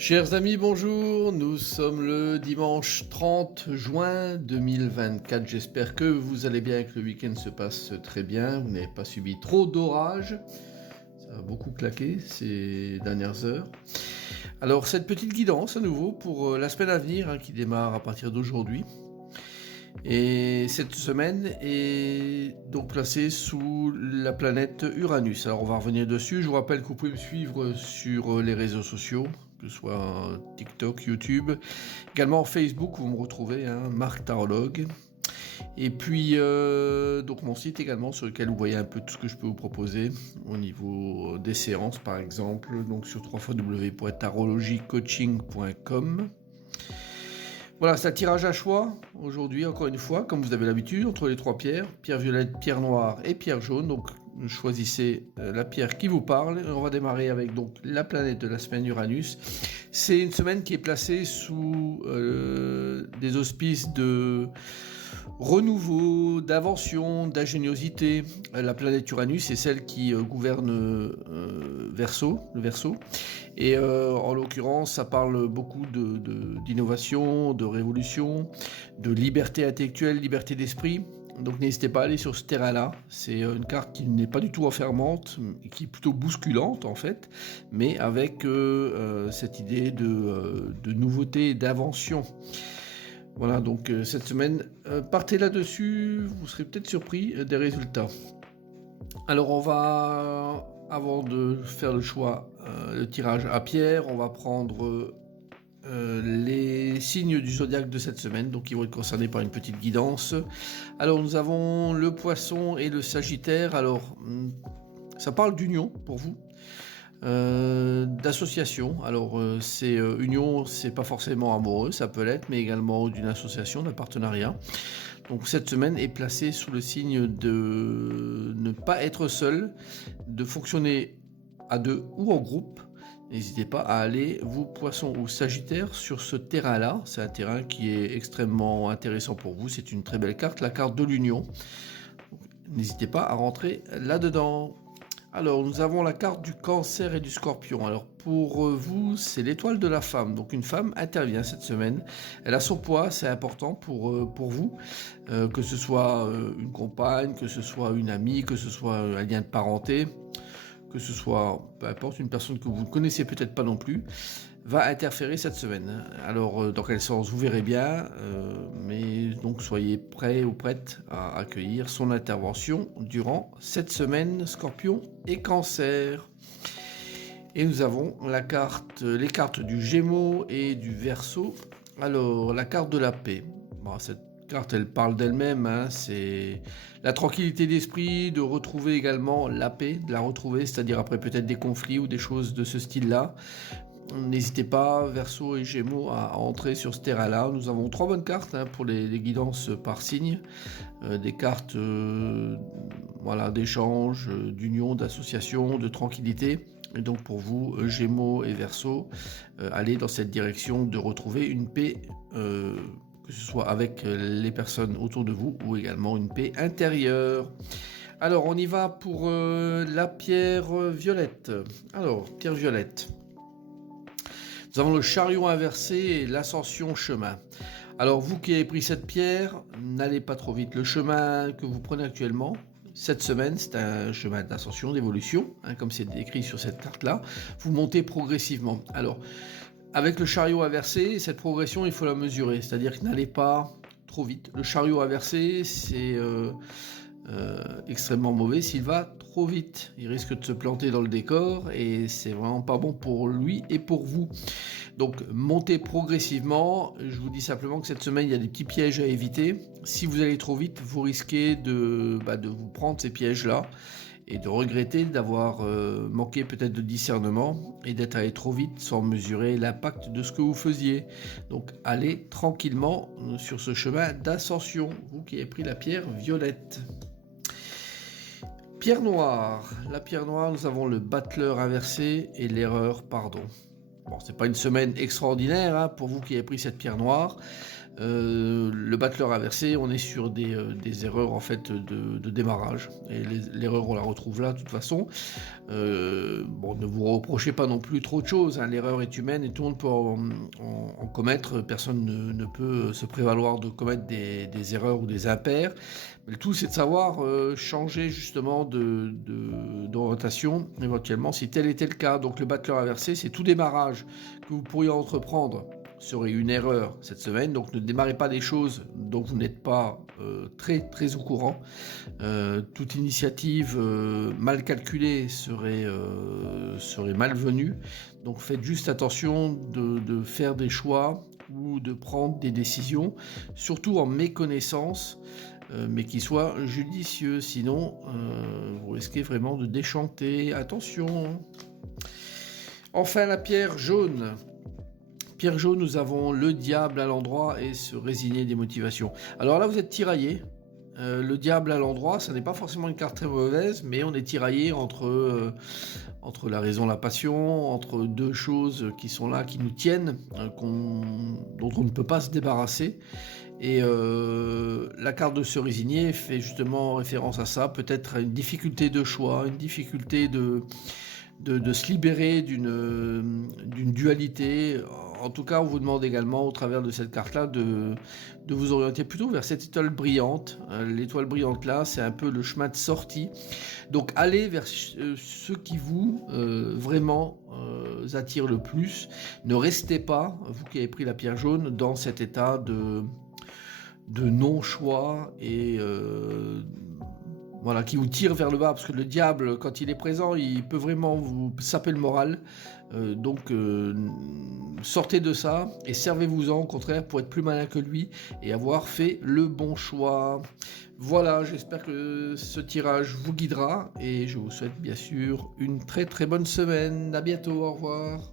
Chers amis, bonjour, nous sommes le dimanche 30 juin 2024. J'espère que vous allez bien et que le week-end se passe très bien. Vous n'avez pas subi trop d'orages. Ça a beaucoup claqué ces dernières heures. Alors, cette petite guidance à nouveau pour la semaine à venir qui démarre à partir d'aujourd'hui. Et cette semaine est donc placée sous la planète Uranus. Alors on va revenir dessus. Je vous rappelle que vous pouvez me suivre sur les réseaux sociaux, que ce soit TikTok, YouTube, également Facebook, vous me retrouvez, Marc Tarologue. Et puis donc mon site également sur lequel vous voyez un peu tout ce que je peux vous proposer au niveau des séances par exemple, donc sur www.tarologiecoaching.com. Voilà, c'est un tirage à choix aujourd'hui, encore une fois, comme vous avez l'habitude, entre les trois pierres, pierre violette, pierre noire et pierre jaune. Donc, choisissez la pierre qui vous parle. On va démarrer avec donc la planète de la semaine Uranus. C'est une semaine qui est placée sous des auspices de renouveau, d'invention, d'ingéniosité. La planète Uranus est celle qui gouverne le Verseau. Et en l'occurrence, ça parle beaucoup d'innovation, de révolution, de liberté intellectuelle, liberté d'esprit. Donc n'hésitez pas à aller sur ce terrain-là. C'est une carte qui n'est pas du tout enfermante, qui est plutôt bousculante en fait, mais avec cette idée de nouveauté et d'invention. Voilà, donc cette semaine, partez là-dessus, vous serez peut-être surpris des résultats. Alors on va, avant de faire le choix, le tirage à pierre, on va prendre les signes du zodiaque de cette semaine, donc ils vont être concernés par une petite guidance. Alors nous avons le poisson et le sagittaire. Alors ça parle d'union pour vous, d'association. Alors c'est union, c'est pas forcément amoureux, ça peut l'être, mais également d'une association, d'un partenariat. Donc cette semaine est placée sous le signe de ne pas être seul, de fonctionner à deux ou en groupe. N'hésitez pas à aller, vous poissons ou sagittaire, sur ce terrain-là. C'est un terrain qui est extrêmement intéressant pour vous. C'est une très belle carte, la carte de l'union. N'hésitez pas à rentrer là-dedans. Alors, nous avons la carte du cancer et du scorpion. Alors, pour vous, c'est l'étoile de la femme. Donc, une femme intervient cette semaine. Elle a son poids, c'est important pour vous. Que ce soit une compagne, que ce soit une amie, que ce soit un lien de parenté, que ce soit, peu importe, une personne que vous ne connaissez peut-être pas non plus, va interférer cette semaine. Alors, dans quel sens, vous verrez bien, mais donc soyez prêts ou prêtes à accueillir son intervention durant cette semaine, Scorpion et Cancer. Et nous avons les cartes du Gémeaux et du Verseau. Alors, la carte de la paix. Bon, cette carte, elle parle d'elle-même, c'est la tranquillité d'esprit, de retrouver également la paix, de la retrouver, c'est-à-dire après peut-être des conflits ou des choses de ce style-là. N'hésitez pas, Verseau et Gémeaux, à entrer sur ce terrain-là. Nous avons 3 bonnes cartes pour les guidances par signe. Des cartes d'échange, d'union, d'association, de tranquillité. Et donc pour vous, Gémeaux et Verseau, allez dans cette direction de retrouver une paix, que ce soit avec les personnes autour de vous ou également une paix intérieure. Alors on y va pour la pierre violette. Alors, pierre violette. Nous avons le chariot inversé et l'ascension chemin. Alors vous qui avez pris cette pierre, n'allez pas trop vite. Le chemin que vous prenez actuellement, cette semaine, c'est un chemin d'ascension, d'évolution, comme c'est décrit sur cette carte-là. Vous montez progressivement. Alors, avec le chariot inversé, cette progression, il faut la mesurer. C'est-à-dire que n'allez pas trop vite. Le chariot inversé, c'est extrêmement mauvais s'il va trop vite. Il risque de se planter dans le décor et c'est vraiment pas bon pour lui et pour vous. Donc montez progressivement. Je vous dis simplement que cette semaine il y a des petits pièges à éviter. Si vous allez trop vite, vous risquez de vous prendre ces pièges là et de regretter d'avoir manqué peut-être de discernement et d'être allé trop vite sans mesurer l'impact de ce que vous faisiez. Donc allez tranquillement sur ce chemin d'ascension, vous qui avez pris la pierre violette. Pierre noire. La pierre noire, nous avons le battleur inversé et l'erreur pardon. Bon, c'est pas une semaine extraordinaire hein, pour vous qui avez pris cette pierre noire. Le battleur inversé, on est sur des erreurs en fait de démarrage. Et l'erreur, on la retrouve là de toute façon. Bon, ne vous reprochez pas non plus trop de choses. Hein. L'erreur est humaine et tout le monde peut en commettre. Personne ne peut se prévaloir de commettre des erreurs ou des impairs. Mais le tout, c'est de savoir changer justement d'orientation éventuellement si tel était le cas. Donc le battleur inversé, c'est tout démarrage que vous pourriez entreprendre serait une erreur cette semaine, donc ne démarrez pas des choses dont vous n'êtes pas très au courant. Toute initiative mal calculée serait malvenue, donc faites juste attention de faire des choix ou de prendre des décisions, surtout en méconnaissance, mais qui soient judicieux, sinon vous risquez vraiment de déchanter. Attention. Enfin, la pierre jaune. Pierre jaune, nous avons le diable à l'endroit et se résigner des motivations. Alors là, vous êtes tiraillé. Le diable à l'endroit, ça n'est pas forcément une carte très mauvaise, mais on est tiraillé entre la raison et la passion, entre deux choses qui sont là, qui nous tiennent, dont on ne peut pas se débarrasser. Et la carte de se résigner fait justement référence à ça, peut-être à une difficulté de choix, une difficulté de se libérer d'une dualité. En tout cas, on vous demande également, au travers de cette carte-là, de vous orienter plutôt vers cette étoile brillante. L'étoile brillante là, c'est un peu le chemin de sortie. Donc, allez vers ce qui vous vraiment attire le plus. Ne restez pas, vous qui avez pris la pierre jaune, dans cet état de non-choix et voilà, qui vous tire vers le bas, parce que le diable, quand il est présent, il peut vraiment vous saper le moral. Donc, sortez de ça et servez-vous-en, au contraire, pour être plus malin que lui et avoir fait le bon choix. Voilà, j'espère que ce tirage vous guidera et je vous souhaite bien sûr une très bonne semaine. À bientôt, au revoir.